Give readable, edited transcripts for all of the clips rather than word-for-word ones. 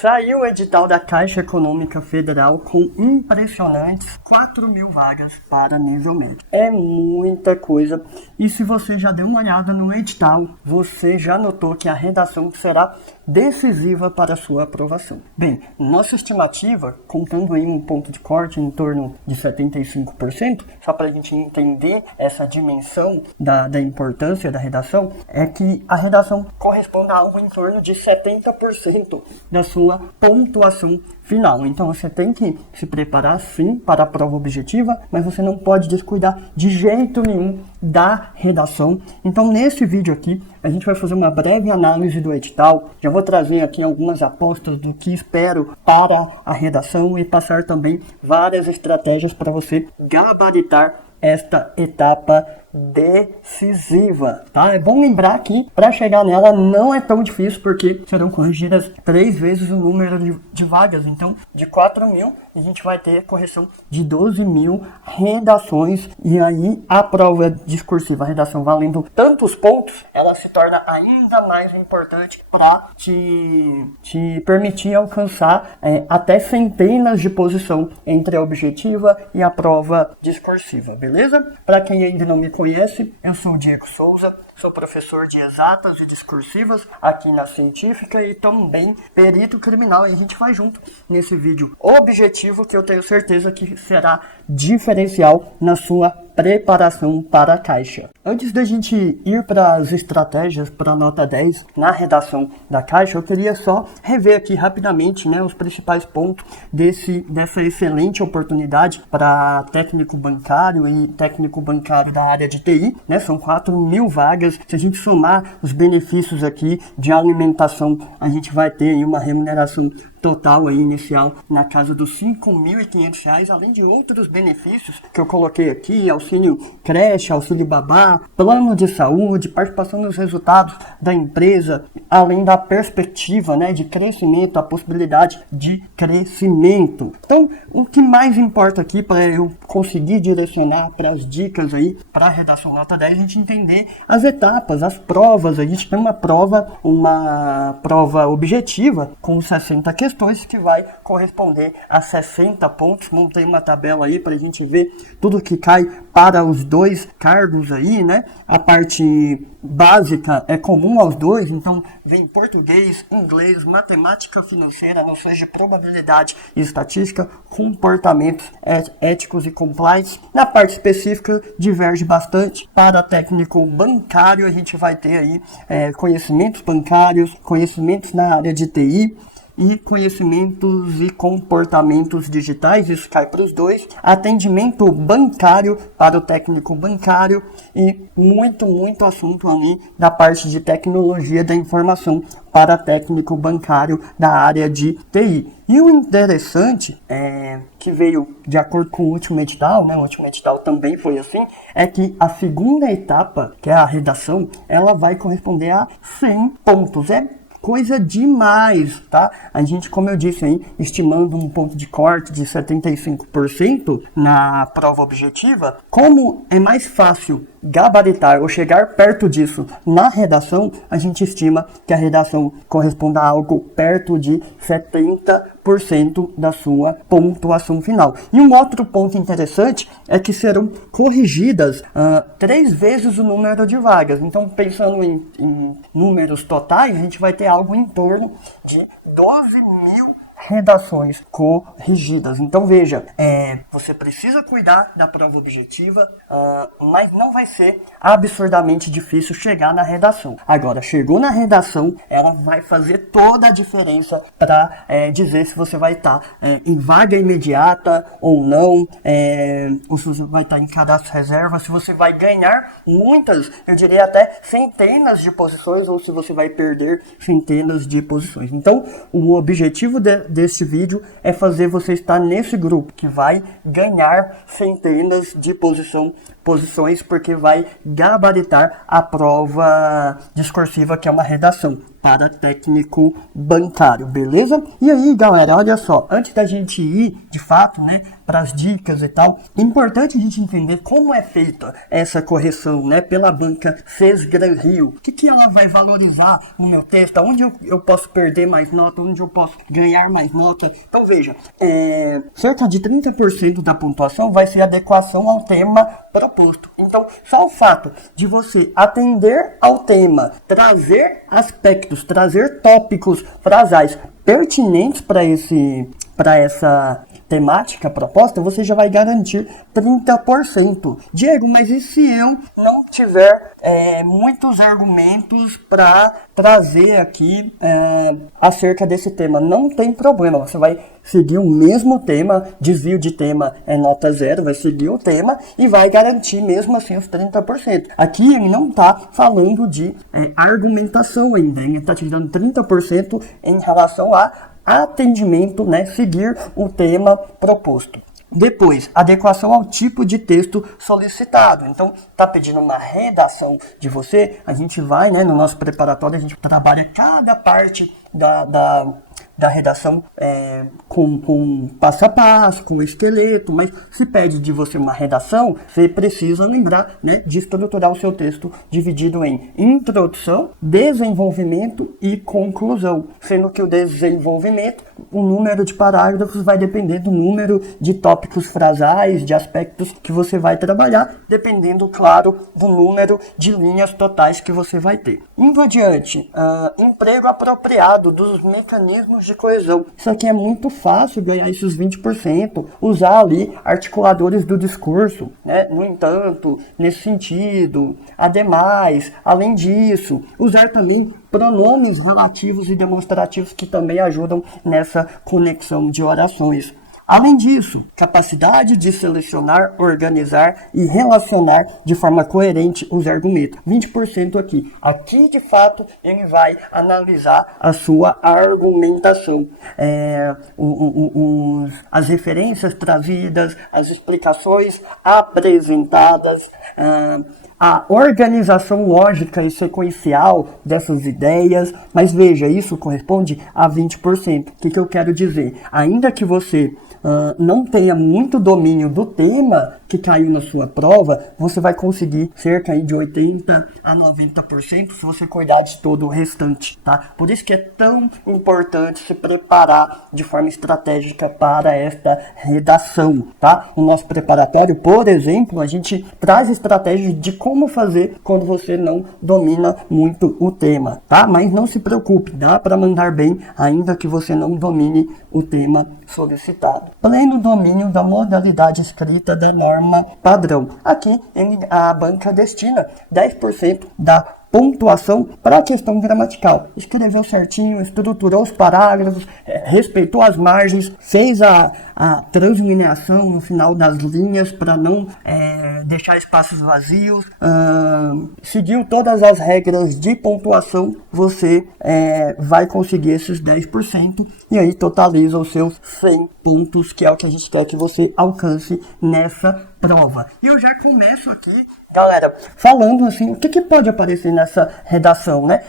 Saiu o edital da Caixa Econômica Federal com impressionantes 4.000 vagas para nível médio. É muita coisa. E se você já deu uma olhada no edital, você já notou que a redação será decisiva para a sua aprovação. Bem, nossa estimativa, contando aí um ponto de corte em torno de 75%, só para a gente entender essa dimensão da importância da redação, é que a redação corresponde a algo em torno de 70% da sua pontuação final. Então você tem que se preparar sim para a prova objetiva, mas você não pode descuidar de jeito nenhum da redação. Então nesse vídeo aqui a gente vai fazer uma breve análise do edital. Já vou trazer aqui algumas apostas do que espero para a redação e passar também várias estratégias para você gabaritar esta etapa decisiva, tá? É bom lembrar que para chegar nela não é tão difícil, porque serão corrigidas 3 vezes o número de vagas. Então, de 4.000, a gente vai ter correção de 12.000 redações. E aí, a prova discursiva, a redação valendo tantos pontos, ela se torna ainda mais importante para te permitir alcançar até centenas de posição entre a objetiva e a prova discursiva, beleza? Para quem ainda não me conhece, eu sou o Diego Souza, sou professor de exatas e discursivas aqui na Científica e também perito criminal, e a gente vai junto nesse vídeo objetivo que eu tenho certeza que será diferencial na sua preparação para a Caixa. Antes da gente ir para as estratégias para a nota 10 na redação da Caixa, eu queria só rever aqui rapidamente, né, os principais pontos dessa excelente oportunidade para técnico bancário e técnico bancário da área de TI, né, são 4.000 vagas. Se a gente somar os benefícios aqui de alimentação, a gente vai ter aí uma remuneração total aí inicial na casa dos R$ 5.500, além de outros benefícios que eu coloquei aqui: auxílio creche, auxílio babá, plano de saúde, participação nos resultados da empresa, além da perspectiva, né, de crescimento, a possibilidade de crescimento. Então, o que mais importa aqui para eu conseguir direcionar para as dicas aí para a redação nota 10, a gente entender as etapas, as provas. A gente tem uma prova objetiva com 60 questões que vai corresponder a 60 pontos. Montei uma tabela aí para a gente ver tudo que cai para os dois cargos aí, né? A parte básica é comum aos dois, então vem português, inglês, matemática financeira, noções de probabilidade e estatística, comportamentos éticos e compliance. Na parte específica diverge bastante. Para técnico bancário, a gente vai ter aí conhecimentos bancários, conhecimentos na área de TI e conhecimentos e comportamentos digitais, isso cai para os dois. Atendimento bancário para o técnico bancário e muito assunto ali da parte de tecnologia da informação para técnico bancário da área de TI. E o interessante que veio de acordo com o último edital, né? O último edital também foi assim, é que a segunda etapa, que é a redação, ela vai corresponder a 100 pontos. É coisa demais, tá? A gente, como eu disse aí, estimando um ponto de corte de 75% na prova objetiva, como é mais fácil gabaritar ou chegar perto disso na redação, a gente estima que a redação corresponda a algo perto de 70% da sua pontuação final. E um outro ponto interessante é que serão corrigidas 3 vezes o número de vagas. Então, pensando em números totais, a gente vai ter algo em torno de 12.000 redações corrigidas. Então veja, você precisa cuidar da prova objetiva, mas não vai ser absurdamente difícil chegar na redação. Agora, chegou na redação, ela vai fazer toda a diferença para dizer se você vai estar em vaga imediata ou não, ou se você vai estar em cadastro reserva, se você vai ganhar muitas, eu diria até centenas de posições, ou se você vai perder centenas de posições. Então, o objetivo desse vídeo é fazer você estar nesse grupo que vai ganhar centenas de posição posições, porque vai gabaritar a prova discursiva, que é uma redação para técnico bancário, beleza? E aí, galera, olha só, antes da gente ir, de fato, né, para as dicas e tal, é importante a gente entender como é feita essa correção, né, pela banca Sesgran Rio. O que ela vai valorizar no meu texto? Onde eu posso perder mais nota? Onde eu posso ganhar mais nota? Então, veja, cerca de 30% da pontuação vai ser adequação ao tema proposto. Então, só o fato de você atender ao tema, trazer aspectos, trazer tópicos frasais pertinentes para essa temática proposta, você já vai garantir 30%. Diego, mas e se eu não tiver muitos argumentos para trazer aqui acerca desse tema? Não tem problema, você vai seguir o mesmo tema, desvio de tema é nota 0, vai seguir o tema e vai garantir mesmo assim os 30%. Aqui ele não está falando de argumentação ainda, ele está te dando 30% em relação a atendimento, né, seguir o tema proposto. Depois, adequação ao tipo de texto solicitado. Então, tá pedindo uma redação de você, a gente vai, né, no nosso preparatório, a gente trabalha cada parte da redação com passo a passo, com esqueleto, mas se pede de você uma redação, você precisa lembrar, né, de estruturar o seu texto dividido em introdução, desenvolvimento e conclusão, sendo que o desenvolvimento, o número de parágrafos vai depender do número de tópicos frasais, de aspectos que você vai trabalhar, dependendo, claro, do número de linhas totais que você vai ter. Indo adiante, emprego apropriado dos mecanismos de coesão. Isso aqui é muito fácil, ganhar esses 20%, usar ali articuladores do discurso, né? No entanto, nesse sentido, ademais, além disso, usar também pronomes relativos e demonstrativos que também ajudam nessa conexão de orações. Além disso, capacidade de selecionar, organizar e relacionar de forma coerente os argumentos. 20% aqui. Aqui, de fato, ele vai analisar a sua argumentação. As referências trazidas, as explicações apresentadas, a organização lógica e sequencial dessas ideias. Mas veja, isso corresponde a 20%. O que eu quero dizer? Ainda que você não tenha muito domínio do tema que caiu na sua prova, você vai conseguir cerca de 80% a 90% se você cuidar de todo o restante, tá? Por isso que é tão importante se preparar de forma estratégica para esta redação, tá? No nosso preparatório, por exemplo, a gente traz estratégias de como fazer quando você não domina muito o tema, tá? Mas não se preocupe, dá para mandar bem ainda que você não domine o tema solicitado. Pleno domínio da modalidade escrita da norma padrão. Aqui a banca destina 10% da pontuação para a questão gramatical. Escreveu certinho, estruturou os parágrafos, respeitou as margens, fez a translineação no final das linhas para não deixar espaços vazios, seguiu todas as regras de pontuação, você vai conseguir esses 10% e aí totaliza os seus 100 pontos, que é o que a gente quer que você alcance nessa prova. E eu já começo aqui, galera, falando assim, o que pode aparecer nessa redação, né?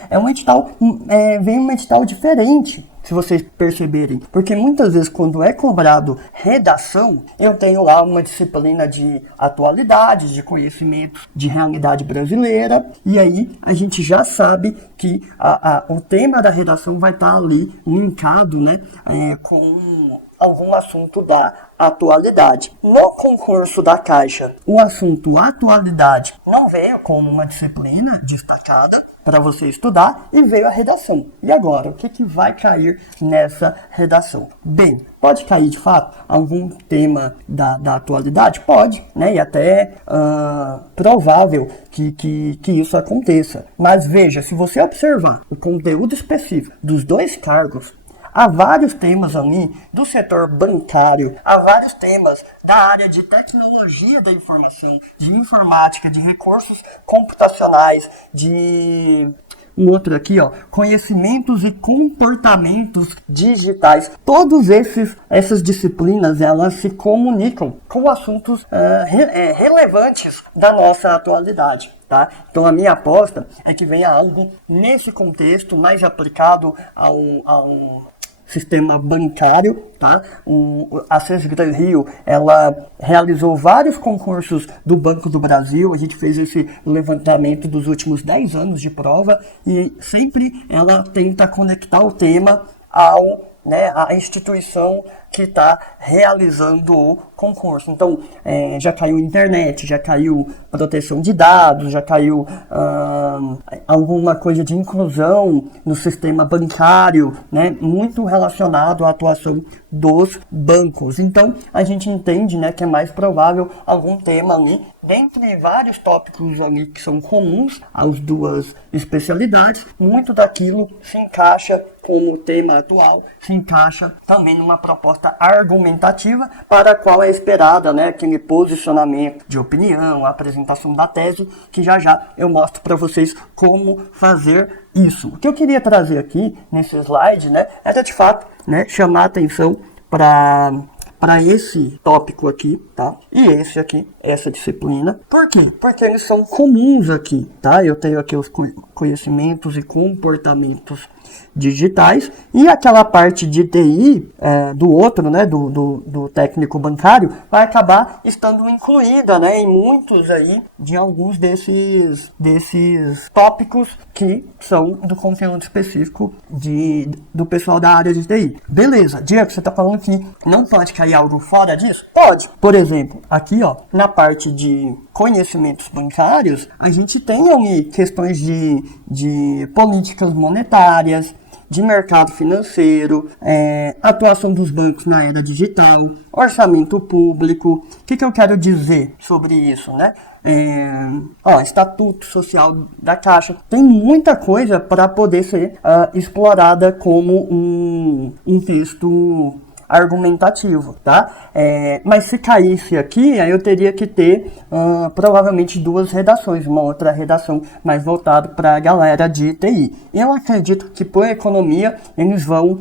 Vem um edital diferente, se vocês perceberem, porque muitas vezes quando é cobrado redação, eu tenho lá uma disciplina de atualidade, de conhecimento de realidade brasileira, e aí a gente já sabe que o tema da redação vai estar ali linkado, né, com algum assunto da atualidade. No concurso da Caixa, o assunto atualidade não veio como uma disciplina destacada para você estudar e veio a redação. E agora, o que vai cair nessa redação? Bem, pode cair de fato algum tema da atualidade? Pode, né? E até provável que isso aconteça. Mas veja, se você observar o conteúdo específico dos dois cargos, há vários temas ali do setor bancário, há vários temas da área de tecnologia da informação, de informática, de recursos computacionais, de um outro aqui, ó, conhecimentos e comportamentos digitais. Todos essas disciplinas, elas se comunicam com assuntos relevantes da nossa atualidade. Tá? Então a minha aposta é que venha algo nesse contexto mais aplicado ao sistema bancário, tá? A CESGRAN Rio, ela realizou vários concursos do Banco do Brasil, a gente fez esse levantamento dos últimos 10 anos de prova e sempre ela tenta conectar o tema à instituição que está realizando o concurso. Então, já caiu internet, já caiu proteção de dados, já caiu alguma coisa de inclusão no sistema bancário, né, muito relacionado à atuação dos bancos. Então, a gente entende, né, que é mais provável algum tema ali, dentre vários tópicos ali que são comuns às duas especialidades, muito daquilo se encaixa como tema atual, se encaixa também numa proposta argumentativa para a qual é esperada, né, aquele posicionamento de opinião, a apresentação da tese, que já eu mostro para vocês como fazer isso. O que eu queria trazer aqui nesse slide, né, era de fato, né, chamar a atenção para esse tópico aqui, tá? E esse aqui, essa disciplina. Por quê? Porque eles são comuns aqui, tá? Eu tenho aqui os conhecimentos e comportamentos digitais e aquela parte de TI do outro, né, do técnico bancário, vai acabar estando incluída, né, em muitos aí de alguns desses tópicos que são do conteúdo específico do pessoal da área de TI. Beleza, Diego, você está falando que não pode cair algo fora disso? Pode. Por exemplo, aqui, ó, na parte de conhecimentos bancários, a gente tem ali questões de políticas monetárias, de mercado financeiro, atuação dos bancos na era digital, orçamento público. O que eu quero dizer sobre isso, né? Estatuto Social da Caixa. Tem muita coisa para poder ser explorada como um texto argumentativo, tá? Mas se caísse aqui, aí eu teria que ter provavelmente duas redações, uma outra redação mais voltada para a galera de TI. Eu acredito que por economia eles vão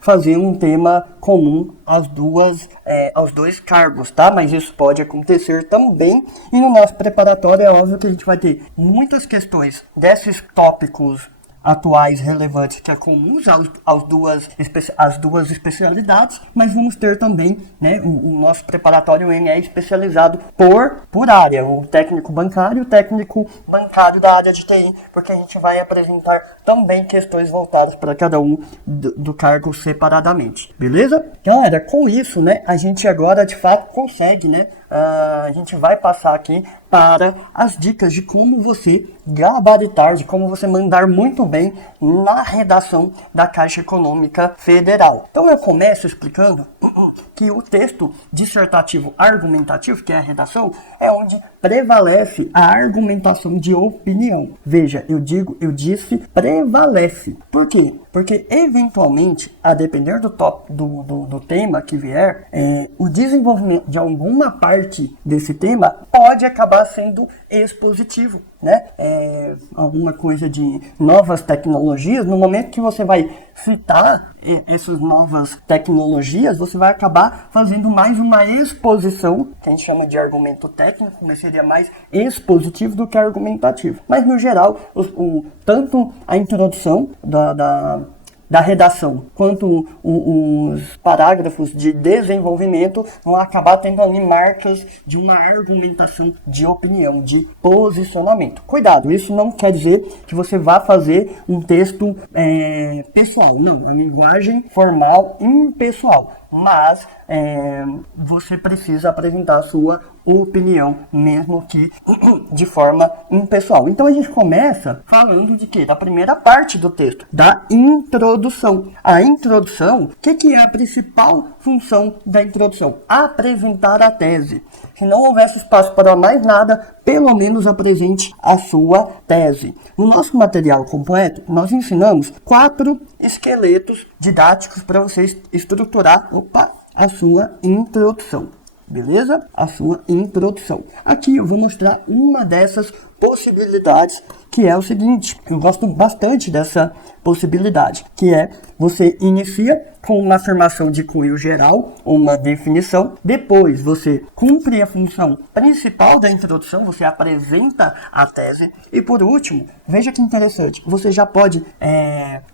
fazer um tema comum aos dois cargos, tá? Mas isso pode acontecer também. E no nosso preparatório é óbvio que a gente vai ter muitas questões desses tópicos atuais relevantes que é comuns às duas especialidades, mas vamos ter também, né, o nosso preparatório é especializado por área, o técnico bancário da área de TI, porque a gente vai apresentar também questões voltadas para cada um do cargo separadamente, beleza? Galera, com isso, né, a gente agora de fato consegue, né, a gente vai passar aqui para as dicas de como você gabaritar, de como você mandar muito bem na redação da Caixa Econômica Federal. Então eu começo explicando que o texto dissertativo argumentativo, que é a redação, é onde prevalece a argumentação de opinião. Veja, eu disse prevalece. Por quê? Porque, eventualmente, a depender do tema que vier, o desenvolvimento de alguma parte desse tema pode acabar sendo expositivo, né? Alguma coisa de novas tecnologias, no momento que você vai citar essas novas tecnologias, você vai acabar fazendo mais uma exposição, que a gente chama de argumento técnico, mas seria mais expositivo do que argumentativo. Mas, no geral, tanto a introdução da redação, quanto os parágrafos de desenvolvimento vão acabar tendo ali marcas de uma argumentação de opinião, de posicionamento. Cuidado, isso não quer dizer que você vá fazer um texto pessoal, não, a linguagem formal impessoal, mas você precisa apresentar a sua opinião, mesmo que de forma impessoal. Então a gente começa falando de quê? Da primeira parte do texto, da introdução. A introdução, o que é a principal função da introdução? Apresentar a tese. Se não houvesse espaço para mais nada, pelo menos apresente a sua tese. No nosso material completo, nós ensinamos 4 esqueletos didáticos para você estruturar a sua introdução. Beleza? A sua introdução. Aqui eu vou mostrar uma dessas possibilidades, que é o seguinte, eu gosto bastante dessa possibilidade, que é você inicia com uma afirmação de cunho geral, uma definição, depois você cumpre a função principal da introdução, você apresenta a tese, e por último, veja que interessante, você já pode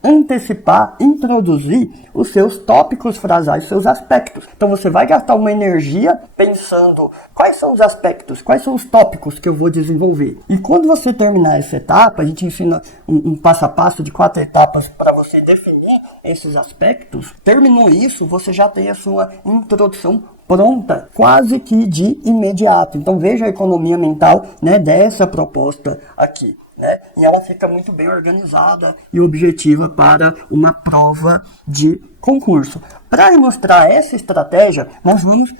antecipar, introduzir os seus tópicos frasais, seus aspectos. Então você vai gastar uma energia pensando quais são os aspectos, quais são os tópicos que eu vou desenvolver. E quando você terminar essa etapa, a gente ensina um passo a passo de 4 etapas para você definir esses aspectos. Terminou isso, você já tem a sua introdução pronta, quase que de imediato. Então veja a economia mental, né, dessa proposta aqui. Né? E ela fica muito bem organizada e objetiva para uma prova de concurso. Para ilustrar essa estratégia, nós vamos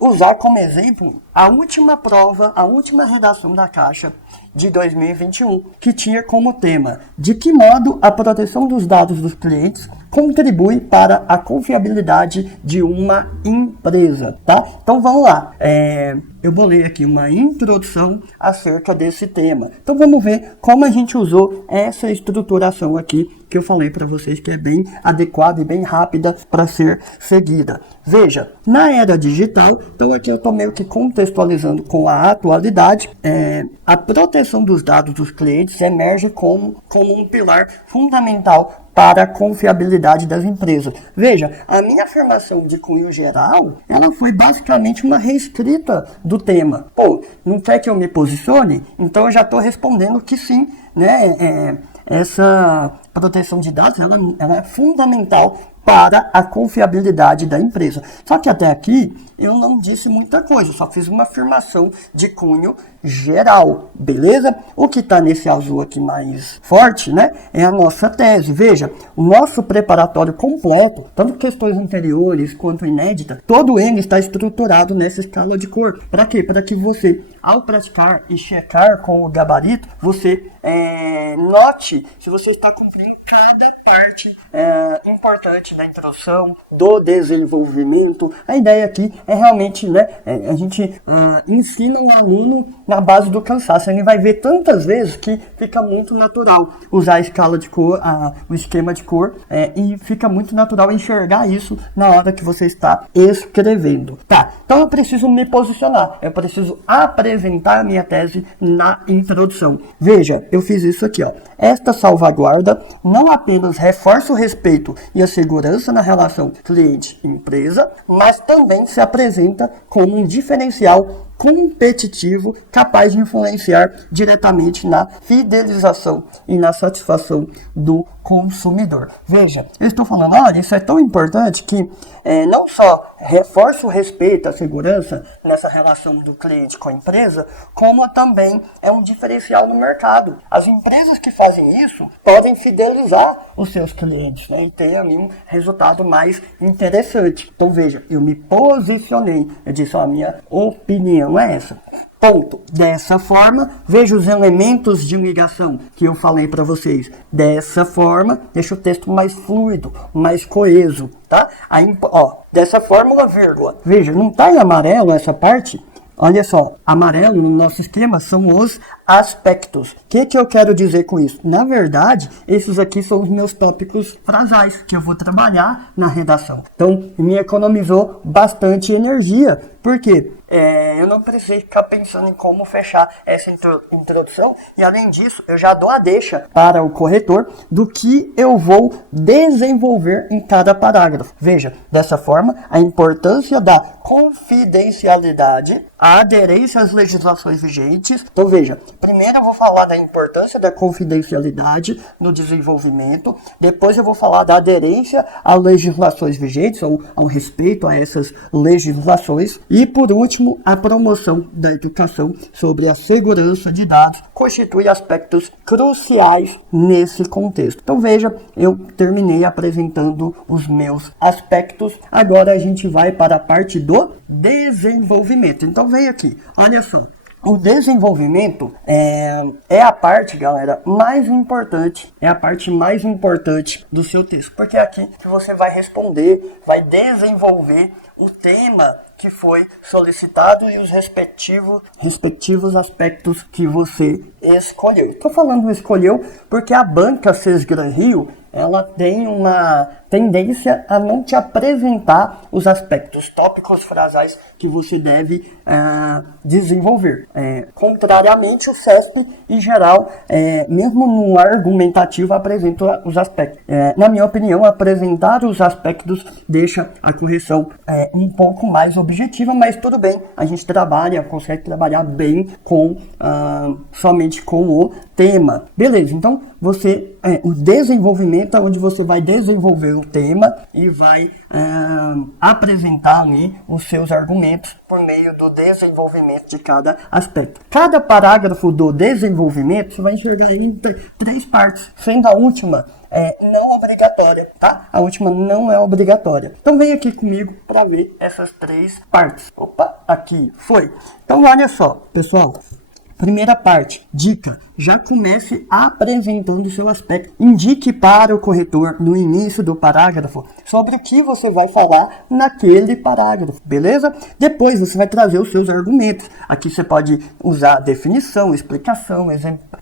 usar como exemplo a última prova, a última redação da Caixa de 2021, que tinha como tema de que modo a proteção dos dados dos clientes contribui para a confiabilidade de uma empresa, tá? Então vamos lá, eu bolei aqui uma introdução acerca desse tema. Então vamos ver como a gente usou essa estruturação aqui que eu falei para vocês, que é bem adequada e bem rápida para ser seguida. Veja, na era digital, então aqui eu estou meio que contextualizando com a atualidade, a proteção dos dados dos clientes emerge como um pilar fundamental para a confiabilidade das empresas. Veja, a minha afirmação de cunho geral, ela foi basicamente uma reescrita do tema. Pô, não quer que eu me posicione? Então eu já estou respondendo que sim, né? Essa proteção de dados, ela é fundamental para a confiabilidade da empresa. Só que até aqui eu não disse muita coisa, só fiz uma afirmação de cunho geral, beleza? O que está nesse azul aqui mais forte, né, é a nossa tese. Veja, o nosso preparatório completo, tanto questões anteriores quanto inédita, todo ele está estruturado nessa escala de cor. Para quê? Para que você, ao praticar e checar com o gabarito, você note se você está cumprindo cada parte importante da introdução, do desenvolvimento. A ideia aqui é realmente, né, a gente ensina o aluno na base do cansaço. Ele vai ver tantas vezes que fica muito natural usar a escala de cor, o esquema de cor, e fica muito natural enxergar isso na hora que você está escrevendo. Tá, então eu preciso me posicionar, eu preciso apresentar a minha tese na introdução. Veja, eu fiz isso aqui, ó. Esta salvaguarda não apenas reforça o respeito e a segurança na relação cliente-empresa, mas também se apresenta como um diferencial competitivo capaz de influenciar diretamente na fidelização e na satisfação do consumidor. Veja, eu estou falando, olha, isso é tão importante que não só reforça o respeito, a segurança nessa relação do cliente com a empresa, como também é um diferencial no mercado. As empresas que fazem isso podem fidelizar os seus clientes, né, e ter ali um resultado mais interessante. Então veja, eu me posicionei, eu disse, ó, a minha opinião é essa. Ponto. Dessa forma, veja os elementos de ligação que eu falei para vocês. Dessa forma, deixa o texto mais fluido, mais coeso, tá? Aí, ó, dessa fórmula, vírgula. Veja, não tá em amarelo essa parte? Olha só, amarelo no nosso esquema são os aspectos. O que eu quero dizer com isso? Na verdade, esses aqui são os meus tópicos frasais que eu vou trabalhar na redação. Então, me economizou bastante energia. Por quê? Eu não precisei ficar pensando em como fechar essa introdução. E além disso, eu já dou a deixa para o corretor do que eu vou desenvolver em cada parágrafo. Veja, dessa forma, a importância da confidencialidade, a aderência às legislações vigentes. Então veja, primeiro eu vou falar da importância da confidencialidade no desenvolvimento, depois eu vou falar da aderência às legislações vigentes, ou ao respeito a essas legislações, e por último, a promoção da educação sobre a segurança de dados constitui aspectos cruciais nesse contexto. Então veja, eu terminei apresentando os meus aspectos, agora a gente vai para a parte do desenvolvimento. Então vem aqui, olha só. O desenvolvimento é a parte, galera, mais importante, é a parte mais importante do seu texto, porque é aqui que você vai responder, vai desenvolver o tema que foi solicitado e os respectivos aspectos que você escolheu. Estou falando escolheu porque a banca Sesgran Rio, ela tem uma tendência a não te apresentar os aspectos tópicos frasais que você deve desenvolver. Contrariamente, o CESP, em geral, mesmo no argumentativo, apresenta os aspectos. Na minha opinião, apresentar os aspectos deixa a correção um pouco mais objetiva, mas tudo bem, a gente consegue trabalhar bem somente com o tema. Beleza, então o desenvolvimento é onde você vai desenvolver o tema e vai apresentar ali os seus argumentos por meio do desenvolvimento de cada aspecto. Cada parágrafo do desenvolvimento você vai enxergar em 3 partes, sendo a última não obrigatória, tá? A última não é obrigatória. Então vem aqui comigo para ver essas 3 partes. Opa, aqui foi. Então olha só, pessoal. Primeira parte, dica, já comece apresentando o seu aspecto. Indique para o corretor, no início do parágrafo, sobre o que você vai falar naquele parágrafo, beleza? Depois você vai trazer os seus argumentos. Aqui você pode usar definição, explicação,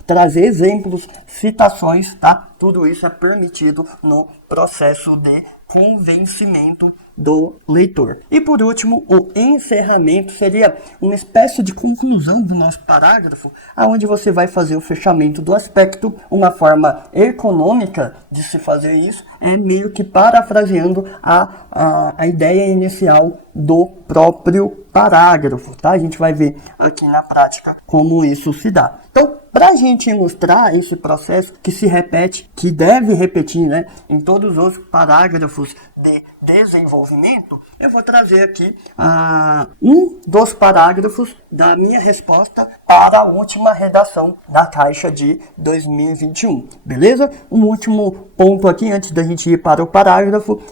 trazer exemplos, citações, tá? Tudo isso é permitido no processo de convencimento do leitor. E por último, o encerramento seria uma espécie de conclusão do nosso parágrafo, onde você vai fazer o fechamento do aspecto. Uma forma econômica de se fazer isso é meio que parafraseando a ideia inicial do próprio parágrafo, tá? A gente vai ver aqui na prática como isso se dá. Então, para a gente ilustrar esse processo que se repete, que deve repetir, né, em todos os parágrafos de desenvolvimento, eu vou trazer aqui um dos parágrafos da minha resposta para a última redação da Caixa de 2021, beleza? Um último ponto aqui, antes da gente ir para o parágrafo,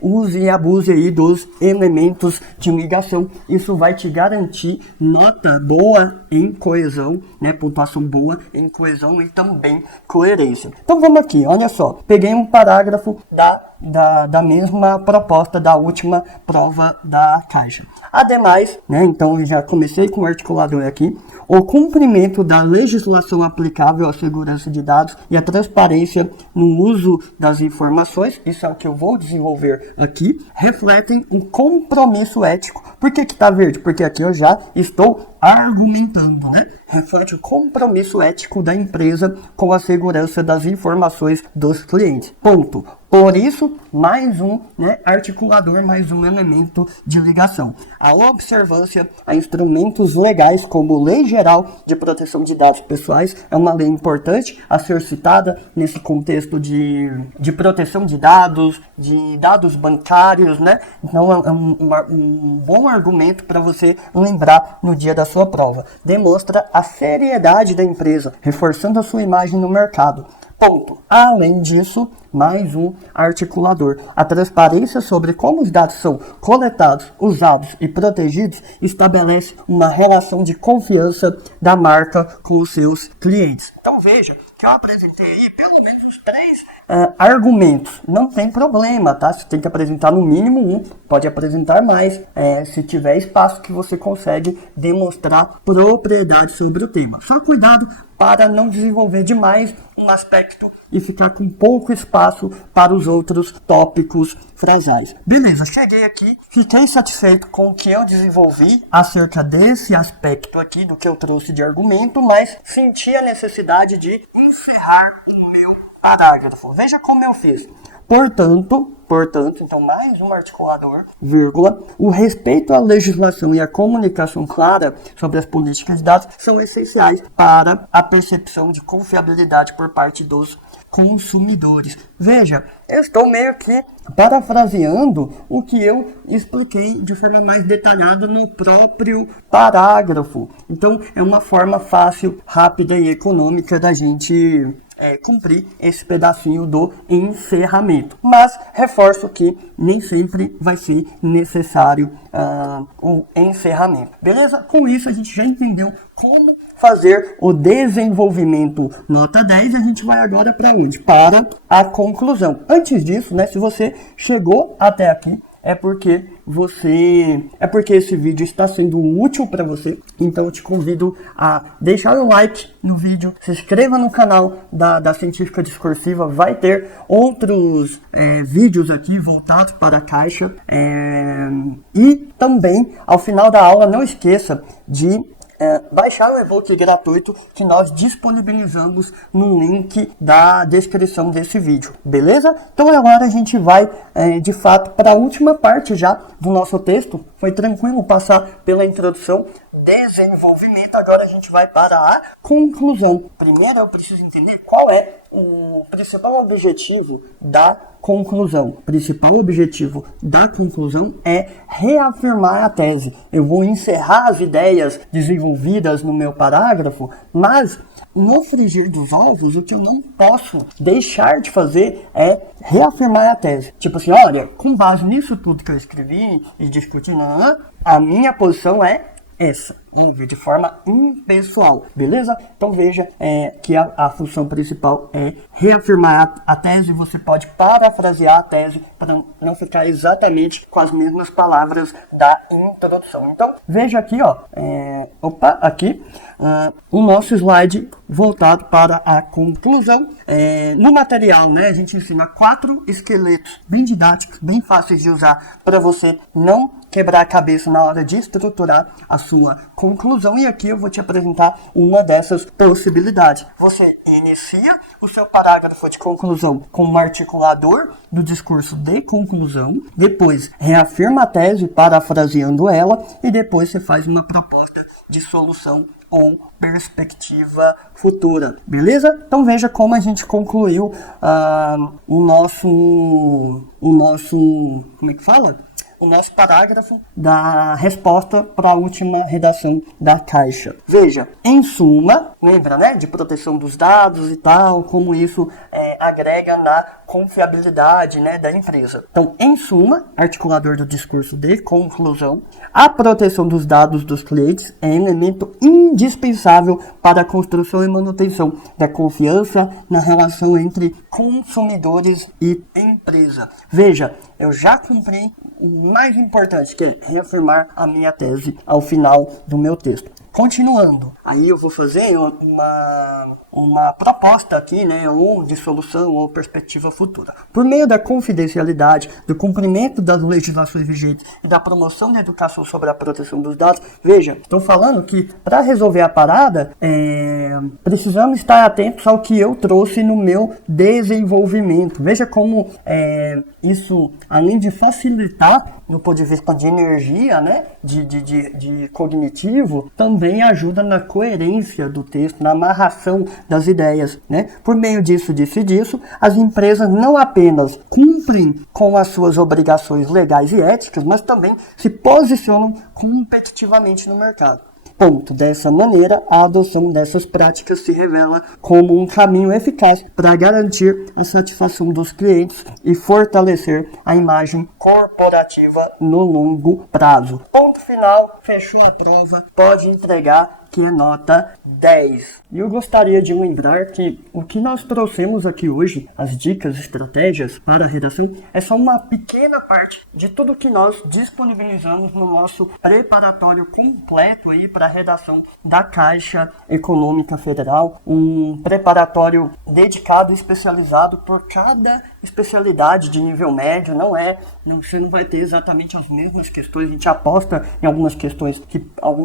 use e abuse aí dos elementos de ligação. Isso vai te garantir nota boa em coesão, né, pontuação boa em coesão e também coerência. Então vamos aqui, olha só, peguei um parágrafo da mesma proposta da última prova da Caixa. Ademais, né, então eu já comecei com o articulador aqui, o cumprimento da legislação aplicável à segurança de dados e a transparência no uso das informações, isso é o que eu vou desenvolver aqui, refletem um compromisso ético. Por que que tá verde? Porque aqui eu já estou argumentando, né? Reflete o compromisso ético da empresa com a segurança das informações dos clientes. Ponto. Por isso, mais um, né, articulador, mais um elemento de ligação. A observância a instrumentos legais como Lei Geral de Proteção de Dados Pessoais é uma lei importante a ser citada nesse contexto de proteção de dados bancários, né? Então é um bom argumento para você lembrar no dia da sua prova. Demonstra a seriedade da empresa, reforçando a sua imagem no mercado. Ponto. Além disso, mais um articulador. A transparência sobre como os dados são coletados, usados e protegidos estabelece uma relação de confiança da marca com os seus clientes. Então veja que eu apresentei aí pelo menos os 3 argumentos. Não tem problema, tá? Você tem que apresentar no mínimo um, pode apresentar mais, se tiver espaço que você consegue demonstrar propriedade sobre o tema. Só cuidado para não desenvolver demais um aspecto e ficar com pouco espaço para os outros tópicos frasais. Beleza, cheguei aqui, fiquei satisfeito com o que eu desenvolvi acerca desse aspecto aqui, do que eu trouxe de argumento, mas senti a necessidade de encerrar o meu parágrafo. Veja como eu fiz. Portanto, então mais um articulador, vírgula, o respeito à legislação e a comunicação clara sobre as políticas de dados são essenciais para a percepção de confiabilidade por parte dos consumidores. Veja, eu estou meio que parafraseando o que eu expliquei de forma mais detalhada no próprio parágrafo. Então, é uma forma fácil, rápida e econômica da gente cumprir esse pedacinho do encerramento. Mas reforço que nem sempre vai ser necessário o encerramento. Beleza? Com isso a gente já entendeu como fazer o desenvolvimento nota 10. A gente vai agora para onde? Para a conclusão. Antes disso, né, se você chegou até aqui, é porque esse vídeo está sendo útil para você. Então eu te convido a deixar o like no vídeo, se inscreva no canal da Científica Discursiva. Vai ter outros vídeos aqui voltados para a Caixa. E também, ao final da aula, não esqueça de baixar o e-book gratuito que nós disponibilizamos no link da descrição desse vídeo, beleza? Então agora a gente vai, de fato, para a última parte já do nosso texto. Foi tranquilo passar pela introdução, desenvolvimento, agora a gente vai para a conclusão. Primeiro eu preciso entender qual é o principal objetivo da conclusão. O principal objetivo da conclusão é reafirmar a tese. Eu vou encerrar as ideias desenvolvidas no meu parágrafo, mas no frigir dos ovos, o que eu não posso deixar de fazer é reafirmar a tese. Tipo assim, olha, com base nisso tudo que eu escrevi e discuti, a minha posição é essa, de forma impessoal, beleza? Então veja que a função principal é reafirmar a tese. Você pode parafrasear a tese para não ficar exatamente com as mesmas palavras da introdução. Então veja aqui, o nosso slide voltado para a conclusão. No material, né, a gente ensina 4 esqueletos bem didáticos, bem fáceis de usar para você não quebrar a cabeça na hora de estruturar a sua conclusão. E aqui eu vou te apresentar uma dessas possibilidades. Você inicia o seu parágrafo de conclusão com um articulador do discurso de conclusão, depois reafirma a tese parafraseando ela e depois você faz uma proposta de solução ou perspectiva futura, beleza? Então veja como a gente concluiu o nosso, como é que fala? O nosso parágrafo da resposta para a última redação da Caixa. Veja, em suma, lembra, né, de proteção dos dados e tal, como isso agrega na confiabilidade, né, da empresa. Então, em suma, articulador do discurso de conclusão, a proteção dos dados dos clientes é elemento indispensável para a construção e manutenção da confiança na relação entre consumidores e empresa. Veja, eu já cumpri o mais importante, que é reafirmar a minha tese ao final do meu texto. Continuando, aí eu vou fazer uma proposta aqui, né, ou de solução ou perspectiva futura. Por meio da confidencialidade, do cumprimento das legislações vigentes e da promoção da educação sobre a proteção dos dados, veja, estou falando que para resolver a parada, precisamos estar atentos ao que eu trouxe no meu desenvolvimento. Veja como isso, além de facilitar no ponto de vista de energia, né, de cognitivo, também ajuda na coerência do texto, na amarração das ideias, né? Por meio disso, as empresas não apenas cumprem com as suas obrigações legais e éticas, mas também se posicionam competitivamente no mercado. Ponto. Dessa maneira, a adoção dessas práticas se revela como um caminho eficaz para garantir a satisfação dos clientes e fortalecer a imagem corporativa no longo prazo. Ponto final, fechou a prova, pode entregar, que é nota 10. E eu gostaria de lembrar que o que nós trouxemos aqui hoje, as dicas, estratégias para a redação, é só uma pequena parte de tudo que nós disponibilizamos no nosso preparatório completo aí para a redação da Caixa Econômica Federal, um preparatório dedicado e especializado por cada especialidade de nível médio. Você não vai ter exatamente as mesmas questões, a gente aposta em alguns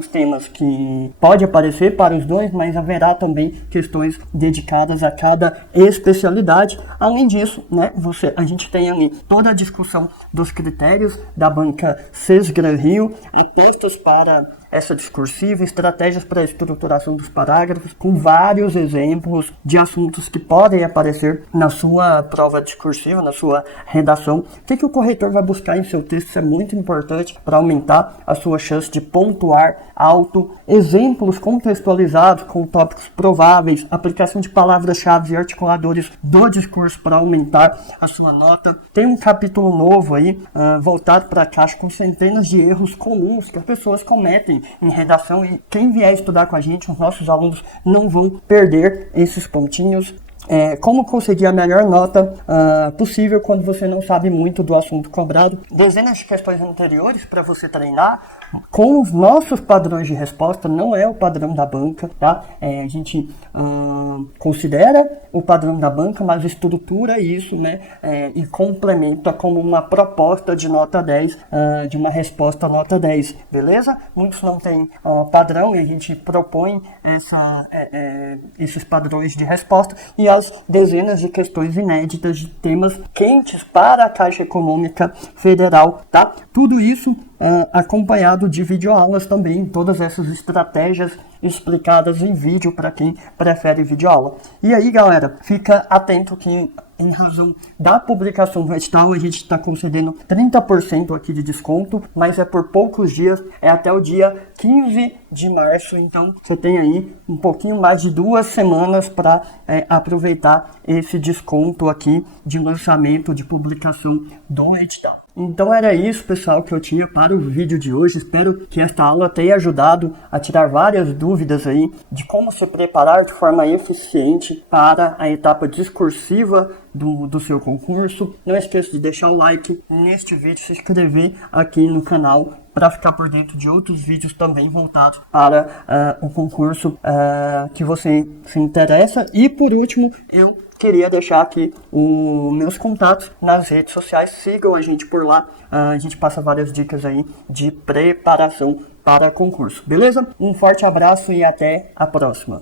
temas que pode aparecer para os dois, mas haverá também questões dedicadas a cada especialidade. Além disso, né, a gente tem ali toda a discussão dos critérios da banca Sesgran Rio, apostas para essa discursiva, estratégias para a estruturação dos parágrafos, com vários exemplos de assuntos que podem aparecer na sua prova discursiva, na sua redação. O que o corretor vai buscar em seu texto? Isso é muito importante para aumentar a sua chance de pontuar alto. Exemplos contextualizados com tópicos prováveis, aplicação de palavras-chave e articuladores do discurso para aumentar a sua nota. Tem um capítulo novo aí, voltado para a caixa, com centenas de erros comuns que as pessoas cometem em redação, e quem vier estudar com a gente, os nossos alunos, não vão perder esses pontinhos. Como conseguir a melhor nota possível quando você não sabe muito do assunto cobrado. Dezenas de questões anteriores para você treinar com os nossos padrões de resposta, não é o padrão da banca, tá? A gente considera o padrão da banca, mas estrutura isso, né? E complementa como uma proposta de nota 10, de uma resposta nota 10, beleza? Muitos não têm padrão e a gente propõe esses padrões de resposta e as dezenas de questões inéditas de temas quentes para a Caixa Econômica Federal, tá? Tudo isso acompanhado de videoaulas também, todas essas estratégias explicadas em vídeo para quem prefere videoaula. E aí, galera, fica atento que em razão da publicação do edital a gente está concedendo 30% aqui de desconto, mas é por poucos dias, é até o dia 15 de março, então você tem aí um pouquinho mais de 2 semanas para aproveitar esse desconto aqui de lançamento, de publicação do edital. Então era isso, pessoal, que eu tinha para o vídeo de hoje. Espero que esta aula tenha ajudado a tirar várias dúvidas aí de como se preparar de forma eficiente para a etapa discursiva do seu concurso. Não esqueça de deixar o like neste vídeo, se inscrever aqui no canal para ficar por dentro de outros vídeos também voltados para o concurso que você se interessa. E por último, eu queria deixar aqui os meus contatos nas redes sociais. Sigam a gente por lá. A gente passa várias dicas aí de preparação para concurso. Beleza? Um forte abraço e até a próxima.